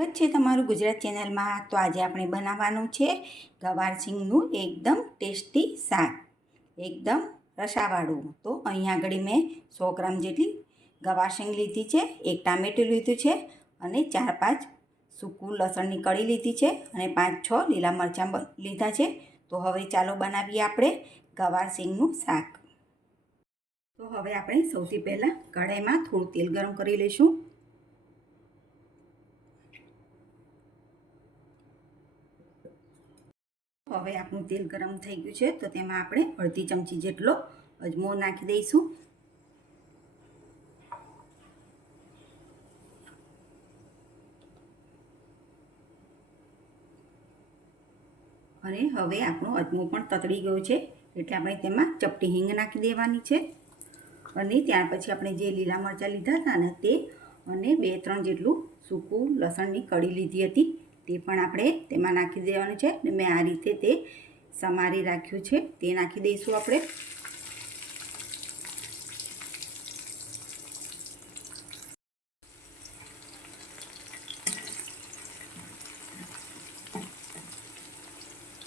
સ્વાગત છે તમારું ગુજરાત ચેનલમાં. તો આજે આપણે બનાવવાનું છે ગવાર સિંગનું એકદમ ટેસ્ટી શાક. એકદમ રસાવાળું. તો અહીંયા આગળ મેં સો ગ્રામ જેટલી ગવાર સિંગ લીધી છે, એક ટામેટું લીધું છે અને ચાર પાંચ સૂકું લસણની કળી લીધી છે અને પાંચ છ લીલા મરચાં લીધા છે. તો હવે ચાલો બનાવીએ આપણે ગવાર સિંગનું શાક. તો હવે આપણે સૌથી પહેલાં કઢાઈમાં થોડું તેલ ગરમ કરી લઈશું. હવે આપણું તેલ ગરમ થઈ ગયું છે, તો તેમાં આપણે અડધી ચમચી જેટલો અજમો નાખી દઈશું. અને હવે આપણો અજમો પણ તતડી ગયો છે, એટલે આપણે તેમાં ચપટી હિંગ નાખી દેવાની છે. અને ત્યાર પછી આપણે જે લીલા મરચાં લીધા હતા ને તે, અને બે ત્રણ જેટલું સૂકું લસણની કળી લીધી હતી. તે પણ આપણે તેમાં નાખી દેવાનું છે ને મેં આ રીતે તે સમારી રાખ્યું છે. તે નાખી દઈશું આપણે.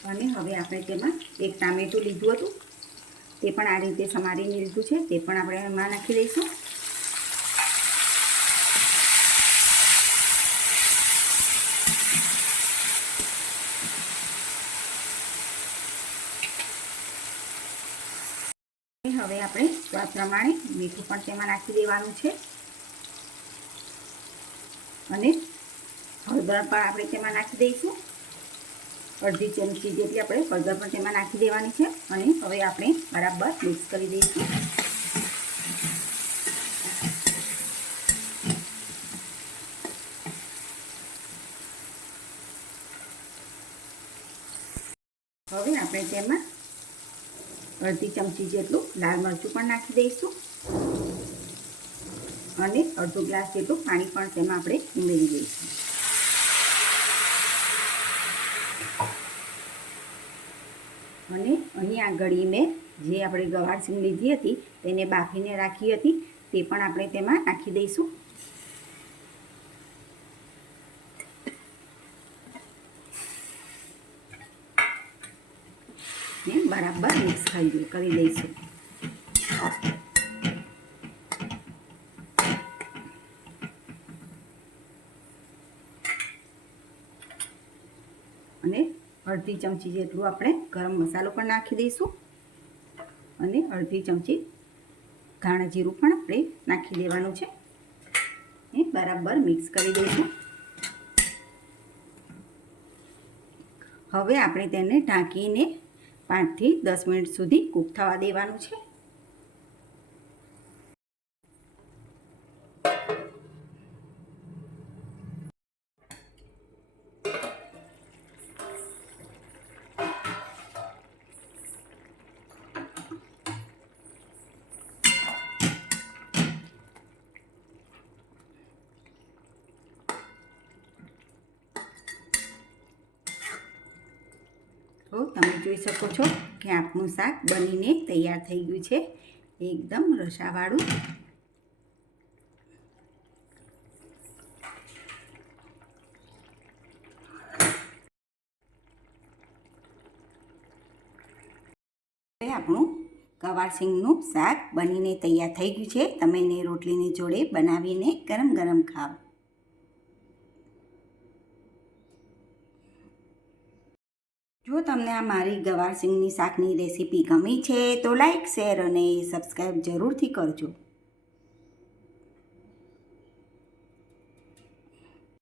અને હવે આપણે તેમાં એક ટામેટું લીધું હતું. તે પણ આ રીતે સમારીને લીધું છે. તે પણ આપણે એમાં નાખી દઈશું. હવે આપણે સ્વાદ પ્રમાણે મીઠું પણ તેમાં નાખી દેવાનું છે. અને હળદર પણ આપણે તેમાં નાખી દઈશું. અડધી ચમચી જેટલી આપણે હળદર પણ તેમાં નાખી દેવાની છે અને હવે આપણે બરાબર મિક્સ કરી દઈશું. હવે આપણે તેમાં અડધી ચમચી જેટલું લાલ મરચું પણ નાખી દઈશું. અને અડધો ગ્લાસ જેટલું પાણી પણ તેમાં આપણે ઉમેરી દઈશું. અને અહીં આગળ મેં જે આપણે સીંગ લીધી હતી, તેને બાફીને રાખી હતી, તે પણ આપણે તેમાં નાખી દઈશું. ને બરાબર મિક્સ થઈ કરી દઈશું અને અડધી ચમચી જેટલું આપણે ગરમ મસાલો પણ નાખી દઈશું. અને અડધી ચમચી ધાણા જીરું પણ આપણે નાખી દેવાનું છે. એ બરાબર મિક્સ કરી દઈશું. હવે આપણે તેને ઢાંકીને પાંચથી દસ મિનિટ સુધી કૂક થવા દેવાનું છે. તો તમે જોઈ શકો છો કે આપણું શાક બનીને તૈયાર થઈ ગયું છે. એકદમ રસાવાળું. આપણું ગવારસિંગનું શાક બનીને તૈયાર થઈ ગયું છે. તમે એને રોટલીની જોડે બનાવીને ગરમ ગરમ ખાઓ. જો તમને આ મારી ગવારસિંગની શાકની રેસીપી ગમી છે, તો લાઈક શેર અને સબસ્ક્રાઈબ જરૂરથી કરજો.